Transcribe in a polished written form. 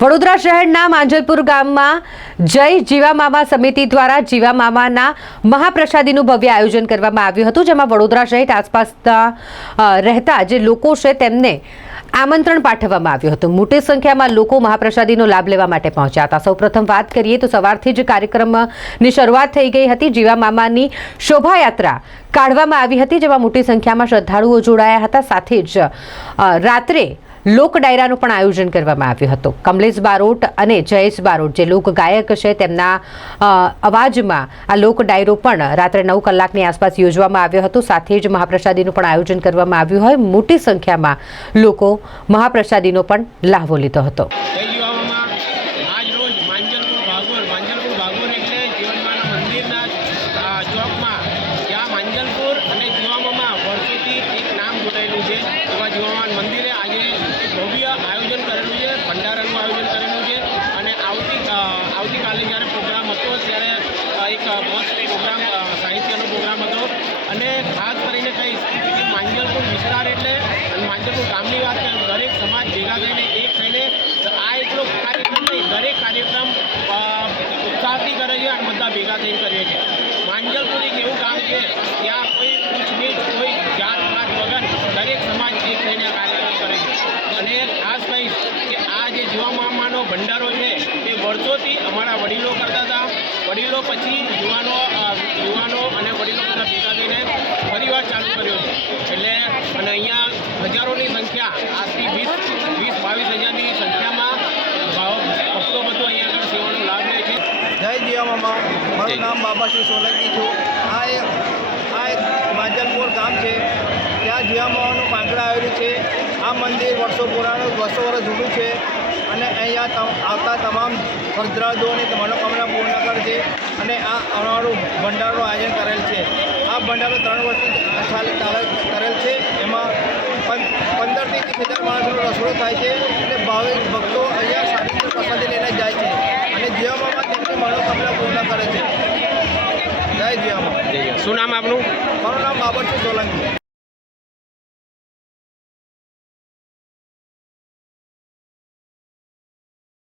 વડોદરા શહેરના માંજલપુર ગામમાં જય જીવામામા સમિતિ દ્વારા જીવામામાના મહાપ્રસાદીનું ભવ્ય આયોજન કરવામાં આવ્યું હતું, જેમાં વડોદરા સહિત આસપાસના રહેતા જે લોકો છે તેમને આમંત્રણ પાઠવવામાં આવ્યું હતું। મોટી સંખ્યામાં લોકો મહાપ્રસાદીનો લાભ લેવા માટે પહોંચ્યા હતા। સૌપ્રથમ વાત કરીએ તો સવારથી જ કાર્યક્રમની શરૂઆત થઈ ગઈ હતી। જીવામામાની શોભાયાત્રા કાઢવામાં આવી હતી, જેમાં મોટી સંખ્યામાં શ્રદ્ધાળુઓ જોડાયા હતા। સાથે જ રાત્રે લોક ડાયરાનું પણ આયોજન કરવામાં આવ્યું હતું। કમલેશ બારોટ અને જયેશ બારોટ જે લોક ગાયક છે તેમના અવાજમાં આ લોક ડાયરો પણ રાત્રે 9 કલાકની આસપાસ યોજવામાં આવ્યો હતો। સાથે જ મહાપ્રસાદીનું પણ આયોજન કરવામાં આવ્યું હોય। મોટી સંખ્યામાં લોકો મહાપ્રસાદીનો પણ લાભો લીધો હતો। આવતીકાલે જ્યારે પ્રોગ્રામ હતો ત્યારે એક મસ્ત પ્રોગ્રામ સાહિત્યનો પ્રોગ્રામ હતો અને ખાસ કરીને કહીશ કે માંજલપુર વિસ્તાર એટલે માંજલપુર ગામની વાત દરેક સમાજ ભેગા થઈને એક થઈને આ એકલો કાર્યક્રમ નહીં, દરેક કાર્યક્રમ ઉત્સાહથી કરે છે અને બધા ભેગા થઈને કરીએ છીએ। માંજલપુર એક એવું ગામ છે ત્યાં કોઈ ઊંચ નીચ કોઈ જાત પાત વગર દરેક સમાજ એક થઈને આ કાર્યક્રમ કરે છે અને ખાસ કહીશ કે આ જે જીવામામાનો ભંડારો છે એ વર્ષોથી અમારા વડીલો કરતા હતા। વડીલો પછી યુવાનો અને વડીલો બધા ભેગા થઈને ફરીવાર ચાલુ કર્યો છે। એટલે અને અહીંયા હજારોની સંખ્યા આજથી 20-22 હજારની સંખ્યામાં ભક્તો બધું અહીંયા આગળ સેવાનો લાભ લે છે। જય જીવામામા, મારું નામ બાબાશ્રી સોલંકી છું। આ એક માંજલપુર ગામ છે, ત્યાં જીવામામાનું પાંકડા આવેલું છે। આ મંદિર વર્ષો પુરાણું, વર્ષો વર્ષ જૂનું છે અને અહીંયા આવતા તમામ શ્રદ્ધાળુઓની મનોકામના પૂર્ણ કરે છે અને આ અમારું ભંડારનું આયોજન કરેલ છે। આ ભંડારો 3 વર્ષથી કરેલ છે। એમાં 15 થી 30 હજાર માણસોનો રસોડો થાય છે અને ભાવિક ભક્તો અહીંયા સારી રીતે પ્રસાદી લઈને જાય છે અને જીવામામા તેમની મનોકામના પૂર્ણ કરે છે। જય જીવામામા। શું નામ આપનું? મારું નામ બાબાશ્રી સોલંકી।